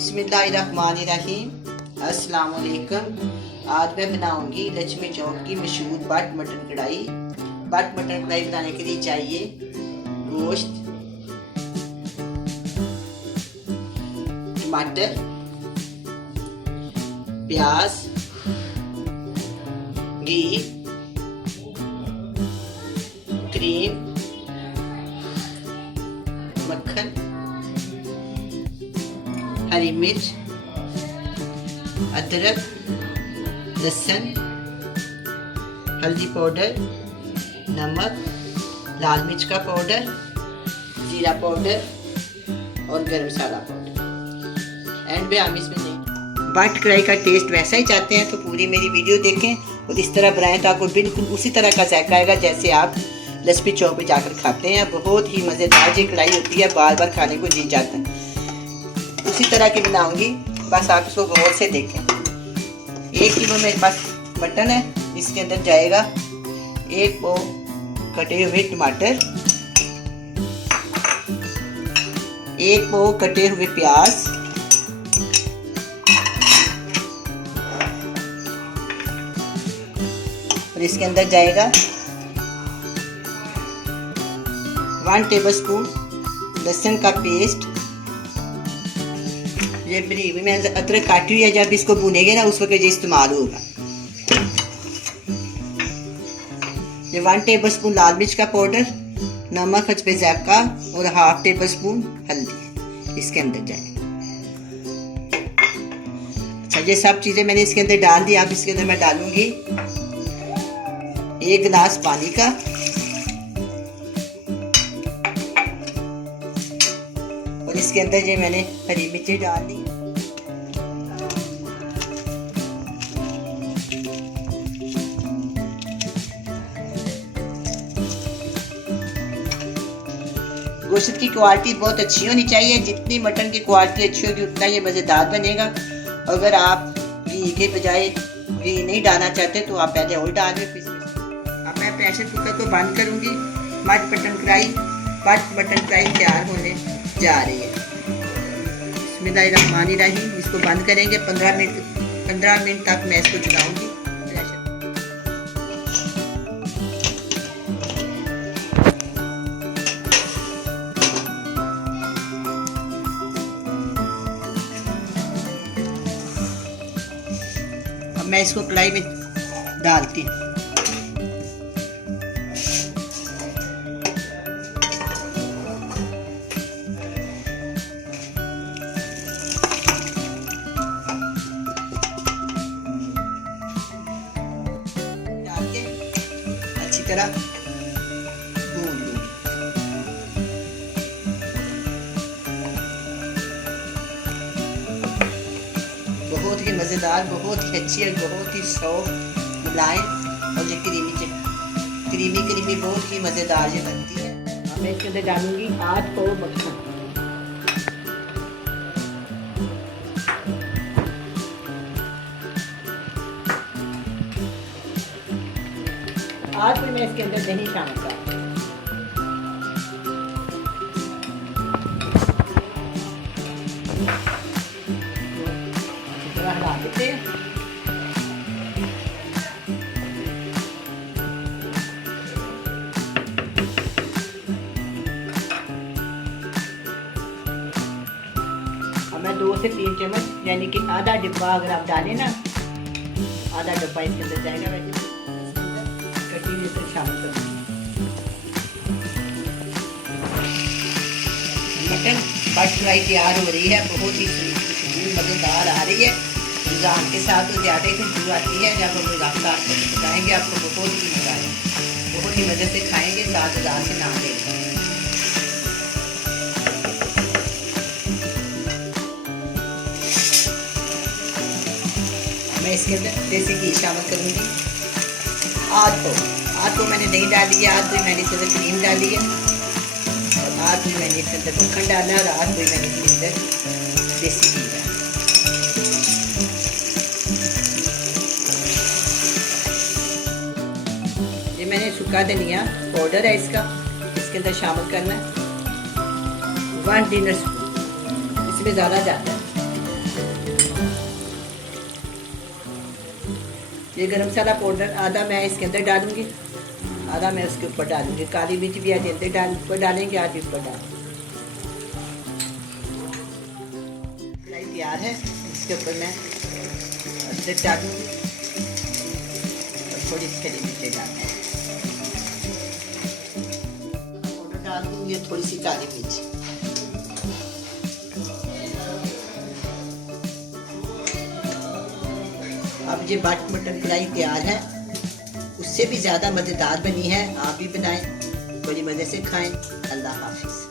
बिस्मिल्लाहिर्रहमानिर्रहीम। अस्सलाम वालेकुम। आज मैं बनाऊंगी लक्ष्मी चौक की मशहूर बट मटन कढ़ाई। बट मटन कढ़ाई बनाने के लिए चाहिए गोश्त, टमाटर, प्याज, घी, क्रीम, मक्खन, हरी मिर्च, अदरक, लहसुन, हल्दी पाउडर, नमक, लाल मिर्च का पाउडर, जीरा पाउडर और गरम मसाला पाउडर। एंड में हम इसमें नहीं बट कढ़ाई का टेस्ट वैसा ही चाहते हैं तो पूरी मेरी वीडियो देखें और इस तरह बनाएं तो आपको बिल्कुल उसी तरह का जायका आएगा जैसे आप लक्ष्मी चौक पे जाकर खाते हैं। बहुत ही मज़ेदार ये कढ़ाई होती है, बार बार खाने को जी जाता है। उसी तरह की बनाऊंगी, बस आप इसको गौर से देखें। 1 किलो मेरे पास मटन है, इसके अंदर जाएगा 1 पाव कटे हुए टमाटर, 1 पाव कटे हुए प्याज, और इसके अंदर जाएगा 1 टेबलस्पून लहसुन का पेस्ट। ये बरीक में अदरक काटी हुई है, जब इसको भुनेंगे ना उस वक्त ये इस्तेमाल होगा। ये 1 टेबलस्पून लाल मिर्च का पाउडर, नमक हस्बे ज़ायका और 1/2 टेबलस्पून हल्दी इसके अंदर जाएगी। अच्छा, ये सब चीज़ें मैंने इसके अंदर डाल दी। अब इसके अंदर मैं डालूंगी 1 गिलास पानी का, और इसके अंदर ये मैंने हरी मिर्ची डाल दी। गोश्त की क्वालिटी बहुत अच्छी होनी चाहिए, जितनी मटन की क्वालिटी अच्छी होगी उतना ये मज़ेदार बनेगा। अगर आप घी के बजाय घी नहीं डालना चाहते तो आप पहले और डाल दें। अब मैं प्रेशर कुकर को बंद करूंगी। बट मटन कढ़ाई तैयार होने जा रही है। बिस्मिल्लाहिर्रहमानिर्रहीम। इसको बंद करेंगे। 15 मिनट तक मैं इसको चलाऊंगी। अब मैं इसको कढ़ाई में डालती हूँ। अच्छी तरह भून लूंगी। बहुत ही मज़ेदार, बहुत ही अच्छी और बहुत ही सॉफ्ट मुलायम और ये क्रीमी बहुत ही मज़ेदार ये बनती है। अब मैं इसके अंदर डालूंगी 8 पाव मक्खन। आज फिर मैं इसके अंदर दही शामिल करूँ। अच्छी तरह हिला देते हैं। अब मैं 2 से 3 चम्मच यानी कि आधा डिब्बा अगर आप डालें ना, आधा डिब्बा इसके अंदर जाएगा। वैसे शामिल करूँगी। मटन बट कढ़ाई तैयार हो रही है, बहुत ही मज़ेदार आ रही है। रमज़ान के साथ तो ज़्यादा ही खुशबू आती है। जब हम रफ्तार बताएंगे आपको बहुत ही मज़ा आएगा, बहुत ही मज़े से खाएंगे, 7,000 से नाम लेंगे। मैं इसके अंदर देसी घी शामिल करूँगी। आज तो मैंने दही डाली है, आज तो मैंने इसके अंदर क्रीम डाली है, और आज भी मैंने इसके अंदर मक्खन डाला है, और आज भी मैंने इसके अंदर देसी घी डाला। ये मैंने सूखा धनिया पाउडर है इसका, इसके अंदर शामिल करना है। 1 टीस्पून, इसमें ज़्यादा जाता है। ये गरम मसाला पाउडर आधा मैं इसके अंदर डालूंगी, आधा मैं उसके ऊपर डालूंगी। काली मिर्च भी आज अंदर ऊपर डालेंगे, आज ऊपर डालेंगे। कढ़ाई तैयार है, इसके ऊपर मैं अदरक डालूंगी और थोड़ी सी हरी मिर्च डालूंगी, पाउडर डाल दूंगी और थोड़ी सी काली मिर्च। अब ये मटन कढ़ाई तैयार है, उससे भी ज़्यादा मज़ेदार बनी है। आप भी बनाएं, बड़ी मज़े से खाएं। अल्लाह हाफिज़।